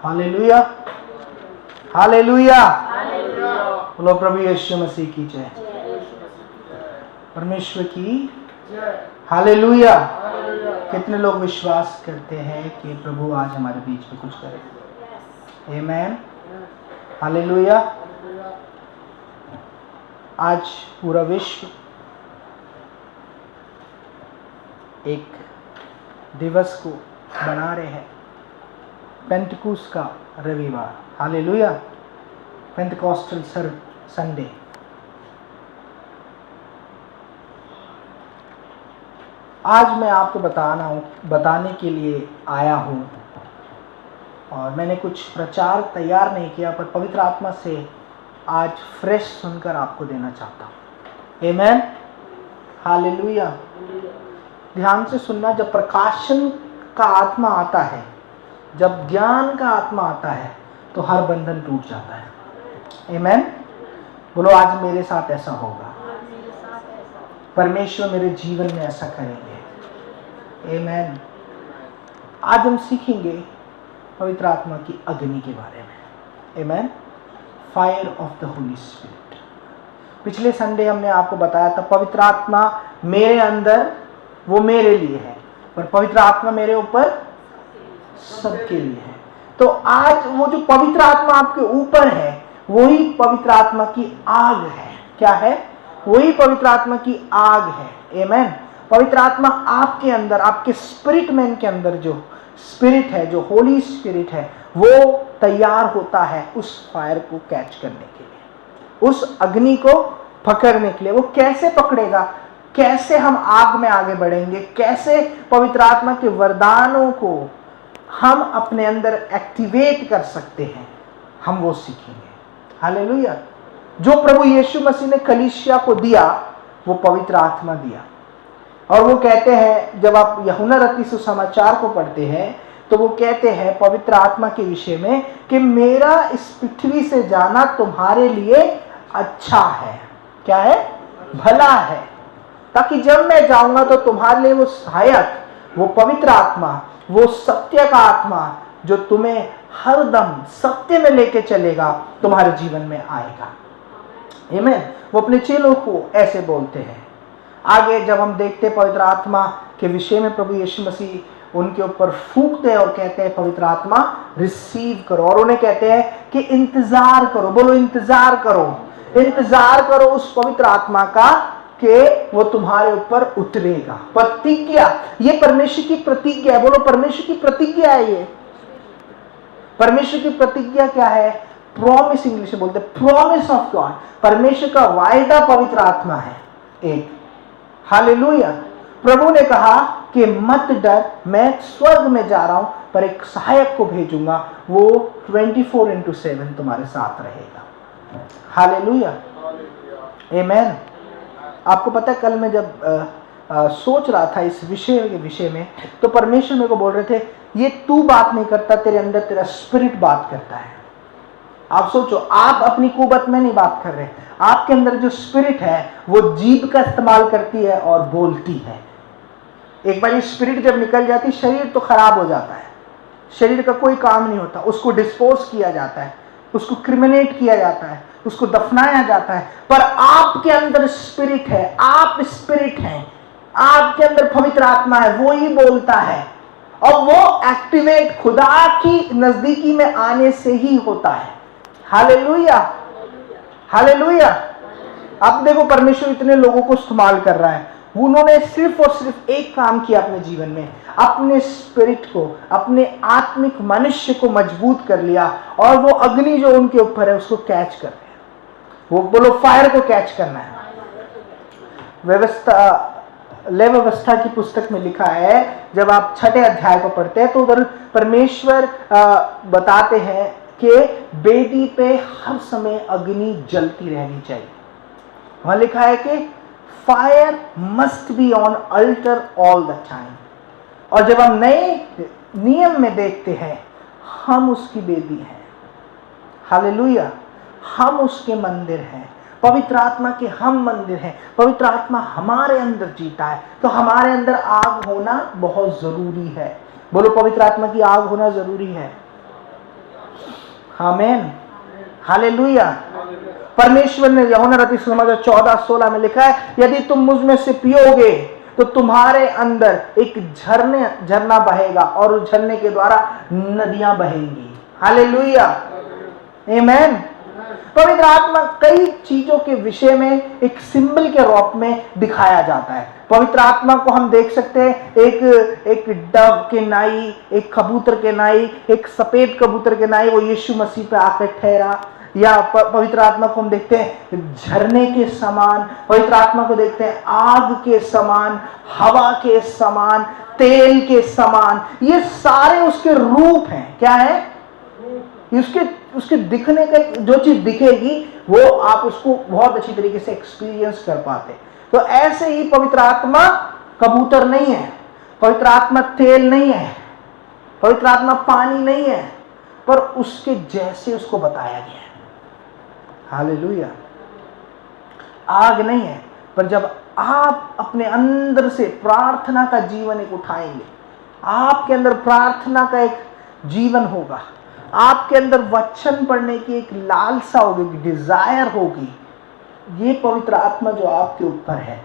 Hallelujah, hallelujah. बोलो प्रभु यीशु मसीह की जय, परमेश्वर की हालेलुया। कितने लोग विश्वास करते हैं कि प्रभु आज हमारे बीच में कुछ करे? आमेन, हालेलुया। आज पूरा विश्व एक दिवस को बना रहे हैं, पेंटकुस्त का रविवार, हालेलुया, पेंटकोस्टल संडे। आज मैं आपको बताने के लिए आया हूँ, और मैंने कुछ प्रचार तैयार नहीं किया, पर पवित्र आत्मा से आज फ्रेश सुनकर आपको देना चाहता हूँ। आमेन, हालेलुया। ध्यान से सुनना, जब प्रकाशन का आत्मा आता है, जब ज्ञान का आत्मा आता है, तो हर बंधन टूट जाता है। आमेन। बोलो आज मेरे साथ ऐसा होगा, परमेश्वर मेरे जीवन में ऐसा करेंगे। आमेन। आज हम सीखेंगे पवित्र आत्मा की अग्नि के बारे में। Amen, fire of the holy spirit. पिछले संडे हमने आपको बताया था पवित्र आत्मा मेरे अंदर, वो मेरे लिए है, पर पवित्र आत्मा मेरे ऊपर सबके लिए है। तो आज वो जो पवित्र आत्मा आपके ऊपर है, वही पवित्र आत्मा की आग है। क्या है? वही पवित्र आत्मा की आग है। आमेन। पवित्र आत्मा आपके अंदर, आपके स्पिरिट मैन के अंदर जो स्पिरिट है, जो होली स्पिरिट है, वो तैयार होता है उस फायर को कैच करने के लिए, उस अग्नि को पकड़ने के लिए। वो कैसे पकड़ेगा? कैसे हम आग में आगे बढ़ेंगे? कैसे पवित्र आत्मा के वरदानों को हम अपने अंदर एक्टिवेट कर सकते हैं, हम वो सीखेंगे। हालेलुया। जो प्रभु यीशु मसीह ने कलीसिया को दिया, वो पवित्र आत्मा दिया। और वो कहते हैं, जब आप यूहन्ना रत्ती सुसमाचार को पढ़ते हैं, तो वो कहते हैं पवित्र आत्मा के विषय में कि मेरा इस पृथ्वी से जाना तुम्हारे लिए अच्छा है। क्या है? भला है, ताकि जब मैं जाऊंगा तो तुम्हारे लिए वो सहायक, वो पवित्र आत्मा, वो सत्य का आत्मा, जो तुम्हें हरदम सत्य में लेके चलेगा, तुम्हारे जीवन में आएगा। आमीन। वो अपने चेलों को ऐसे बोलते हैं। आगे जब हम देखते पवित्र आत्मा के विषय में, प्रभु यीशु मसीह उनके ऊपर फूंकते हैं और कहते हैं पवित्र आत्मा रिसीव करो, और उन्हें कहते हैं कि इंतजार करो। बोलो इंतजार करो, इंतजार करो उस पवित्र आत्मा का कि वो तुम्हारे ऊपर उतरेगा। प्रतिज्ञा, ये परमेश्वर की प्रतिज्ञा है। बोलो परमेश्वर की प्रतिज्ञा है। ये परमेश्वर की प्रतिज्ञा क्या है? प्रॉमिस, इंग्लिश में बोलते हैं प्रॉमिस ऑफ गॉड। परमेश्वर का वायदा पवित्र आत्मा है एक। हालेलुया। प्रभु ने कहा कि मत डर, मैं स्वर्ग में जा रहा हूं, पर एक सहायक को भेजूंगा, वो 24/7 तुम्हारे साथ रहेगा। हालेलुया, आमीन। आपको पता है, कल मैं जब सोच रहा था इस विषय में, तो परमेश्वर मेरे को बोल रहे थे, ये तू बात नहीं करता, तेरे अंदर तेरा स्पिरिट बात करता है। आप सोचो, आप अपनी कुवत में नहीं बात कर रहे, आपके अंदर जो स्पिरिट है वो जीभ का इस्तेमाल करती है और बोलती है। एक बार ये स्पिरिट जब निकल जाती, शरीर तो खराब हो जाता है, शरीर का कोई काम नहीं होता, उसको डिस्पोज किया जाता है, उसको क्रिमिनेट किया जाता है, उसको दफनाया जाता है। पर आपके अंदर स्पिरिट है, आप स्पिरिट हैं, आपके अंदर पवित्र आत्मा है, वो ही बोलता है, और वो एक्टिवेट खुदा की नजदीकी में आने से ही होता है। Hallelujah, hallelujah. अब देखो परमेश्वर इतने लोगों को इस्तेमाल कर रहा है, उन्होंने सिर्फ और सिर्फ एक काम किया अपने जीवन में, अपने स्पिरिट को, अपने आत्मिक मनुष्य को मजबूत कर लिया, और वो अग्नि जो उनके ऊपर है उसको कैच कर रहे हैं। वो बोलो फायर को कैच करना है। व्यवस्था की पुस्तक में लिखा है, जब आप 6 अध्याय को पढ़ते हैं, तो उधर परमेश्वर बताते हैं कि वेदी पे हर समय अग्नि जलती रहनी चाहिए। वहां लिखा है कि fire must be on alter all the time. और जब हम नए नियम में देखते हैं, हम उसकी वेदी हैं। हालेलुया, हम उसके मंदिर हैं, पवित्र आत्मा के हम मंदिर हैं। पवित्र आत्मा हमारे अंदर जीता है, तो हमारे अंदर आग होना बहुत जरूरी है। बोलो पवित्र आत्मा की आग होना जरूरी है। आमेन, हालेलुया। परमेश्वर ने यूहन्ना रचित सुसमाचार 14:16 में लिखा है, यदि तुम मुझ में से पियोगे तो तुम्हारे अंदर एक झरना बहेगा और उस झरने के द्वारा नदियां बहेंगी। हालेलुया, आमेन। पवित्र आत्मा कई चीजों के विषय में एक सिंबल के रूप में दिखाया जाता है। पवित्र आत्मा को हम देख सकते हैं एक डव के नाई, एक कबूतर के नाई, एक सफेद कबूतर के नाई, वो यीशु मसीह पे आकर ठहरा। या पवित्र आत्मा को हम देखते हैं झरने के समान, पवित्र आत्मा को देखते हैं आग के समान, हवा के समान, तेल के समान। ये सारे उसके रूप हैं। क्या है? उसके दिखने का, जो चीज दिखेगी वो आप उसको बहुत अच्छी तरीके से एक्सपीरियंस कर पाते। तो ऐसे ही पवित्र आत्मा कबूतर नहीं है, पवित्र आत्मा तेल नहीं है, पवित्र आत्मा पानी नहीं है, पर उसके जैसे उसको बताया गया है। हालेलुया। आग नहीं है, पर जब आप अपने अंदर से प्रार्थना का जीवन एक उठाएंगे, आपके अंदर प्रार्थना का एक जीवन होगा, आपके अंदर वचन पढ़ने की एक लालसा होगी, डिजायर होगी, ये पवित्र आत्मा जो आपके ऊपर है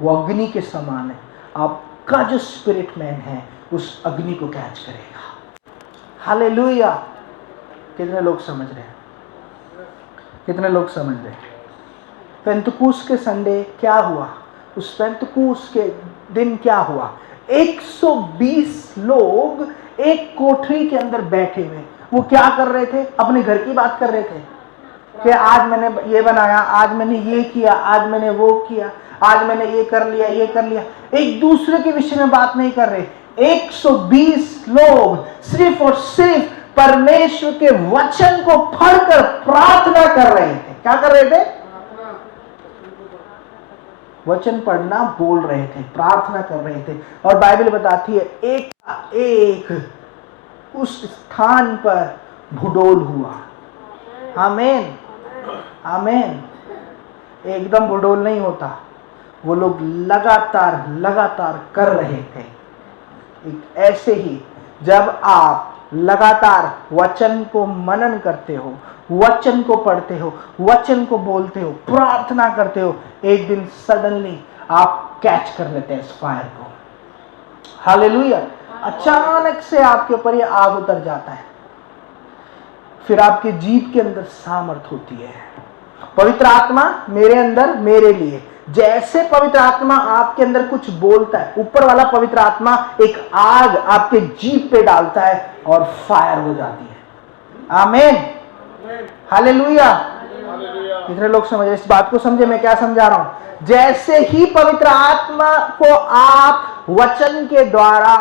वो अग्नि के समान है। आपका जो स्पिरिट मैन है उस अग्नि को कैच करेगा। हालेलुया। कितने लोग समझ रहे हैं? कितने लोग समझ रहे हैं? पेंतकुस के संडे क्या हुआ? उस पेंतकुस के दिन क्या हुआ? 120 लोग एक कोठरी के अंदर बैठे हुए, वो क्या कर रहे थे? अपने घर की बात कर रहे थे कि आज मैंने ये बनाया, आज मैंने ये किया, आज मैंने वो किया, आज मैंने ये कर लिया, ये कर लिया। एक दूसरे के विषय में बात नहीं कर रहे। 120 लोग सिर्फ और सिर्फ परमेश्वर के वचन को पढ़कर प्रार्थना कर रहे थे। क्या कर रहे थे? वचन पढ़ना बोल रहे थे, प्रार्थना कर रहे थे। और बाइबल बताती है एक उस स्थान पर भूडोल हुआ। आमेन, आमेन। एकदम भूडोल नहीं होता, वो लोग लगातार कर रहे थे। एक ऐसे ही जब आप लगातार वचन को मनन करते हो, वचन को पढ़ते हो, वचन को बोलते हो, प्रार्थना करते हो, एक दिन सडनली आप कैच कर लेते हैं इस फायर को। हालेलुया। अचानक से आपके ऊपर ये आग उतर जाता है, फिर आपके जीव के अंदर सामर्थ होती है। पवित्र आत्मा मेरे अंदर, मेरे लिए, जैसे पवित्र आत्मा आपके अंदर कुछ बोलता है, ऊपर वाला पवित्र आत्मा एक आग आपके जीव पे डालता है और फायर हो जाती है। आमीन, हालेलुया। कितने लोग समझे? इस बात को समझे मैं क्या समझा रहा हूं? जैसे ही पवित्र आत्मा को आप वचन के द्वारा,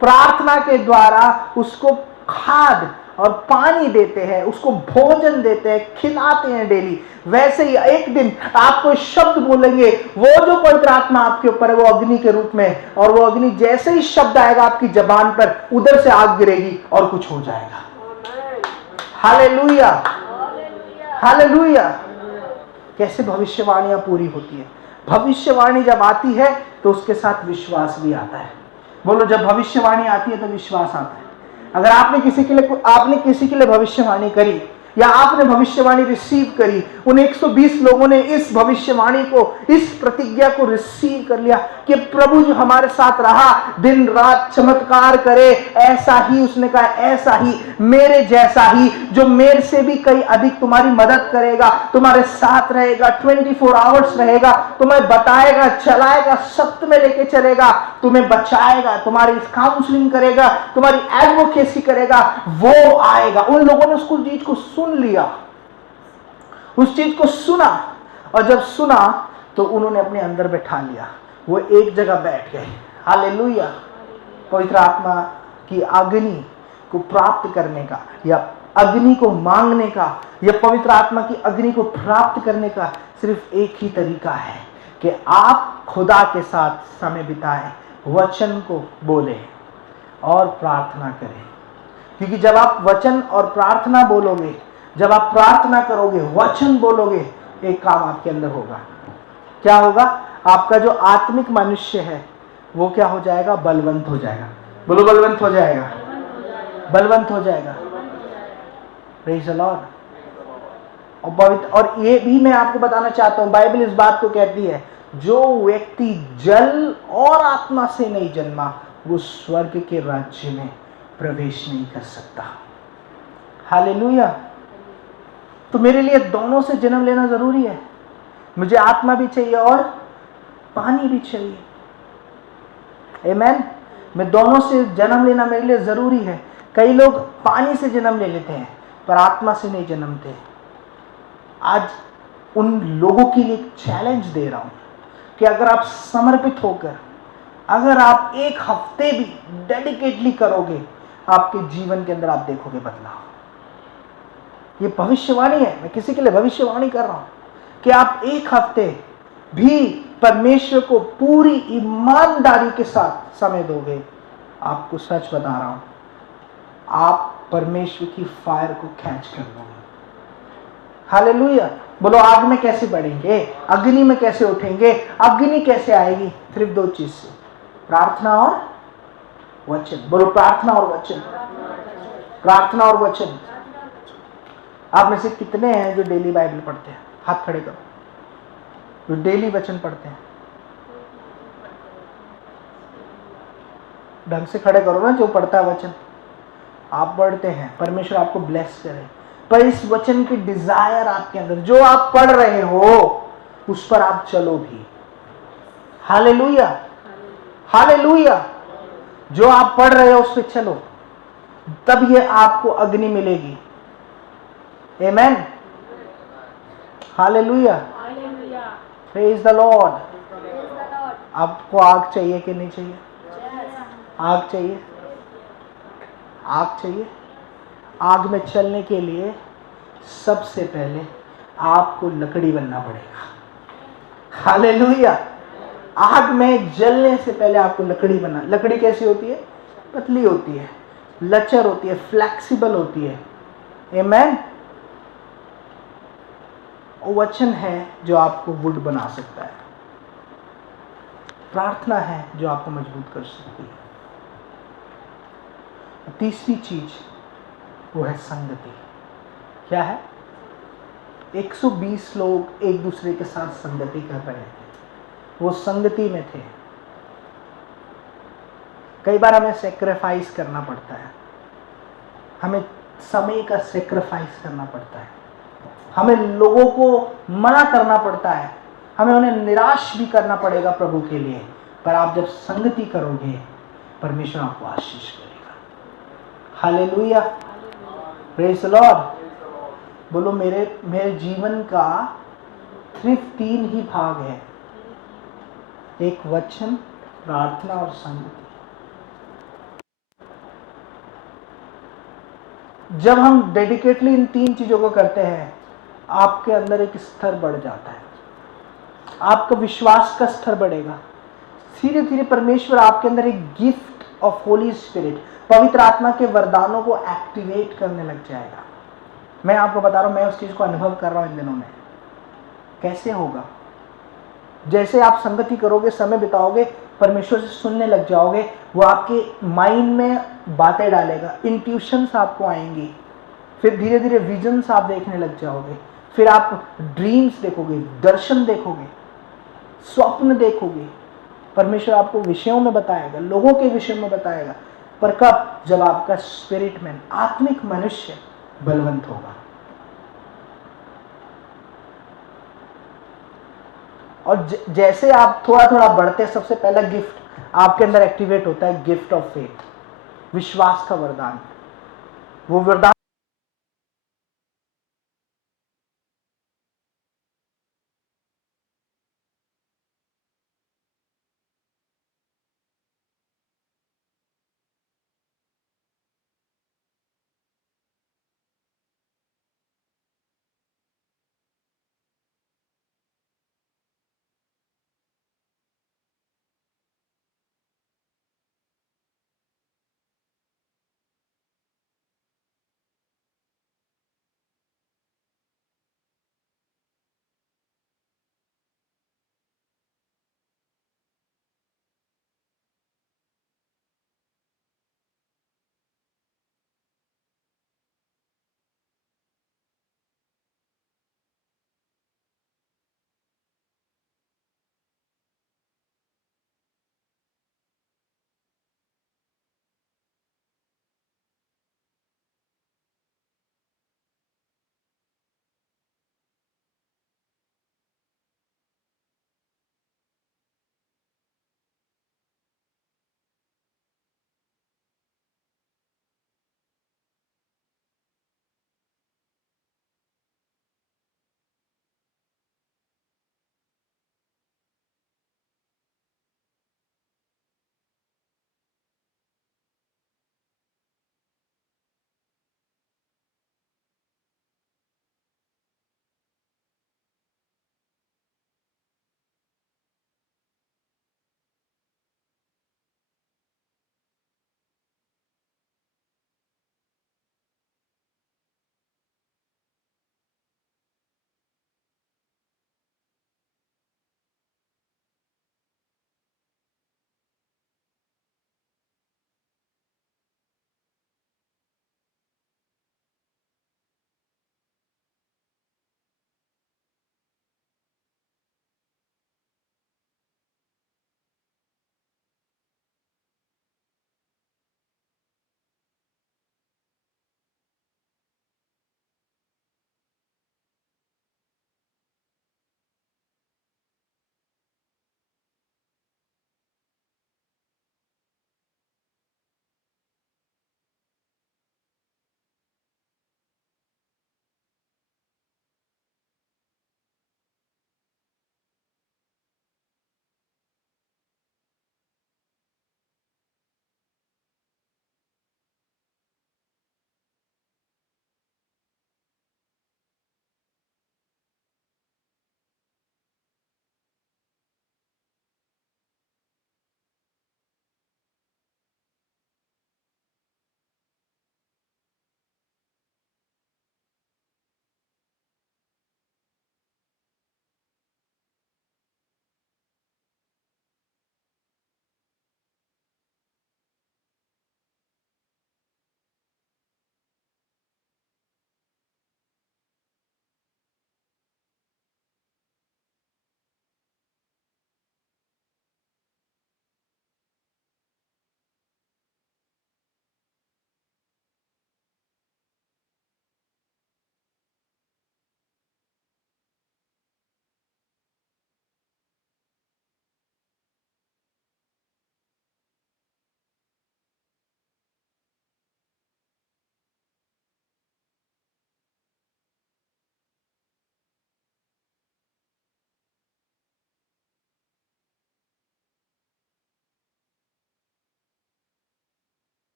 प्रार्थना के द्वारा उसको खाद और पानी देते हैं, उसको भोजन देते हैं, खिलाते हैं डेली, वैसे ही एक दिन आप कोई शब्द बोलेंगे, वो जो पवित्र आत्मा आपके ऊपर है वो अग्नि के रूप में, और वो अग्नि जैसे ही शब्द आएगा आपकी जबान पर, उधर से आग गिरेगी और कुछ हो जाएगा। Hallelujah, hallelujah. कैसे भविष्यवाणियां पूरी होती है? भविष्यवाणी जब आती है तो उसके साथ विश्वास भी आता है। बोलो, जब भविष्यवाणी आती है तो विश्वास आता है। अगर आपने किसी के लिए भविष्यवाणी करी या आपने भविष्यवाणी रिसीव करी, उन 120 लोगों ने इस भविष्यवाणी को, इस प्रतिज्ञा को रिसीव कर लिया कि प्रभु जो हमारे साथ रहा, दिन रात चमत्कार करे, ऐसा ही उसने कहा, ऐसा ही मेरे जैसा ही, जो मेरे से भी कई अधिक तुम्हारी मदद करेगा, तुम्हारे साथ रहेगा, 24 आवर्स रहेगा, तुम्हें बताएगा, चलाएगा, सत्य में लेके चलेगा, तुम्हें बचाएगा, तुम्हारी काउंसलिंग करेगा, तुम्हारी एडवोकेसी करेगा, वो आएगा। उन लोगों ने उसको चीज को सुन लिया, उस चीज को सुना, और जब सुना तो उन्होंने अपने अंदर बैठा लिया, वो एक जगह बैठ गए। हालेलुया। पवित्र आत्मा की अग्नि को प्राप्त करने का, या अग्नि को मांगने का, या पवित्र आत्मा की अग्नि को प्राप्त करने का सिर्फ एक ही तरीका है कि आप खुदा के साथ समय बिताएं, वचन को बोलें और प्रार्थना करें। क्योंकि जब आप वचन और प्रार्थना बोलोगे, जब आप प्रार्थना करोगे, वचन बोलोगे, एक काम आपके अंदर होगा। क्या होगा? आपका जो आत्मिक मनुष्य है वो क्या हो जाएगा? बलवंत हो जाएगा। बोलो, बलवंत हो जाएगा, बलवंत हो जाएगा। Praise the Lord. और ये भी मैं आपको बताना चाहता हूं, बाइबल इस बात को कहती है, जो व्यक्ति जल और आत्मा से नहीं जन्मा वो स्वर्ग के राज्य में प्रवेश नहीं कर सकता। हालेलुया। तो मेरे लिए दोनों से जन्म लेना जरूरी है। मुझे आत्मा भी चाहिए और पानी भी चाहिए। आमीन। मैं दोनों से जन्म लेना मेरे लिए जरूरी है। कई लोग पानी से जन्म ले लेते हैं पर आत्मा से नहीं जन्मते। आज उन लोगों के लिए एक चैलेंज दे रहा हूं कि अगर आप समर्पित होकर, अगर आप एक हफ्ते भी डेडिकेटली करोगे, आपके जीवन के अंदर आप देखोगे बदलाव। ये भविष्यवाणी है, मैं किसी के लिए भविष्यवाणी कर रहा हूं कि आप एक हफ्ते भी परमेश्वर को पूरी ईमानदारी के साथ समय दोगे, आपको सच बता रहा हूं, आप परमेश्वर की फायर को कैच कर लोगे। हालेलुया। बोलो, आग में कैसे बढ़ेंगे, अग्नि में कैसे उठेंगे? अग्नि कैसे आएगी? सिर्फ दो चीज से, प्रार्थना और वचन। बोलो, प्रार्थना और वचन। प्रार्थना और वचन। आप में से कितने हैं जो डेली बाइबल पढ़ते हैं? हाथ खड़े करो, जो डेली वचन पढ़ते हैं। ढंग से खड़े करो ना, जो पढ़ता है वचन। आप पढ़ते हैं, परमेश्वर आपको ब्लेस करे, पर इस वचन की डिजायर आपके अंदर, जो आप पढ़ रहे हो उस पर आप चलो भी। Hallelujah, hallelujah. जो आप पढ़ रहे हो उस पर चलो, तब ये आपको अग्नि मिलेगी। Amen. Hallelujah, praise the lord. आपको आग चाहिए कि नहीं चाहिए? आग चाहिए, आग चाहिए। आग में चलने के लिए सबसे पहले आपको लकड़ी बनना पड़ेगा। हालेलुया। आग में जलने से पहले आपको लकड़ी बनना। लकड़ी कैसी होती है? पतली होती है, लचर होती है, फ्लेक्सिबल होती है। आमेन। वचन है जो आपको वुड बना सकता है। प्रार्थना है जो आपको मजबूत कर सकती है। तीसरी चीज वो है संगति। क्या है? 120 लोग एक दूसरे के साथ संगति कर रहे थे, वो संगति में थे। कई बार हमें सेक्रीफाइस करना पड़ता है, हमें समय का सेक्रीफाइस करना पड़ता है, हमें लोगों को मना करना पड़ता है, हमें उन्हें निराश भी करना पड़ेगा प्रभु के लिए। पर आप जब संगति करोगे, परमेश्वर आपको आशीष करेगा। Hallelujah, praise the Lord. बोलो, मेरे जीवन का सिर्फ 3 ही भाग है, एक वचन, प्रार्थना और संगति। जब हम डेडिकेटली इन 3 चीजों को करते हैं, आपके अंदर एक स्तर बढ़ जाता है, आपका विश्वास का स्तर बढ़ेगा। धीरे धीरे परमेश्वर आपके अंदर एक गिफ्ट ऑफ होली स्पिरिट, पवित्र आत्मा के वरदानों को एक्टिवेट करने लग जाएगा। मैं आपको बता रहा हूं, मैं उस चीज को अनुभव कर रहा हूं इन दिनों में। कैसे होगा? जैसे आप संगति करोगे, समय बिताओगे, परमेश्वर से सुनने लग जाओगे, वो आपके माइंड में बातें डालेगा, इंट्यूशंस आपको आएंगी, फिर धीरे धीरे विजन्स आप देखने लग जाओगे, फिर आप ड्रीम्स देखोगे, दर्शन देखोगे, स्वप्न देखोगे। परमेश्वर आपको विषयों में बताएगा, लोगों के विषयों में बताएगा। पर कब? जब आपका स्पिरिट मैन, आत्मिक मनुष्य बलवंत होगा। और जैसे आप थोड़ा थोड़ा बढ़ते, सबसे पहला गिफ्ट आपके अंदर एक्टिवेट होता है, गिफ्ट ऑफ फेथ, विश्वास का वरदान। वो वरदान